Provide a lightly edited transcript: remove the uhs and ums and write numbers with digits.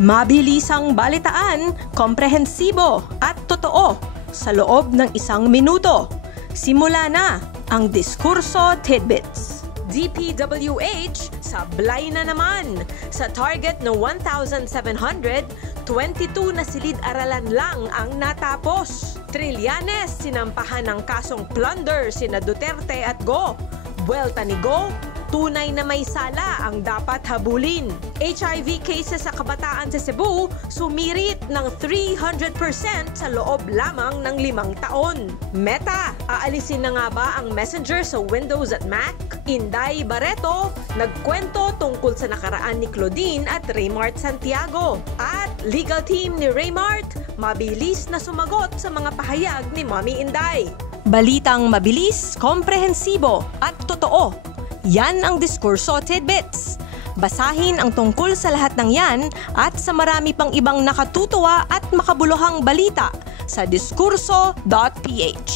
Mabilisang balitaan, komprehensibo at totoo sa loob ng 1 minuto. Simula na ang Diskurso Tidbits. DPWH, sablay na naman. Sa target na 1,700, 22 na silid-aralan lang ang natapos. Trillanes, sinampahan ng kasong plunder sina Duterte at Go. Buwelta ni Go, tunay na may sala ang dapat habulin. HIV cases sa kabataan sa Cebu, sumirit ng 300% sa loob lamang ng 5 taon. Meta, aalisin na nga ba ang Messenger sa Windows at Mac? Inday Barreto, nagkwento tungkol sa nakaraan ni Claudine at Raymart Santiago. At legal team ni Raymart, mabilis na sumagot sa mga pahayag ni Mommy Inday. Balitang mabilis, komprehensibo at totoo. Yan ang Diskurso Tidbits. Basahin ang tungkol sa lahat ng yan at sa marami pang ibang nakatutuwa at makabuluhang balita sa diskurso.ph.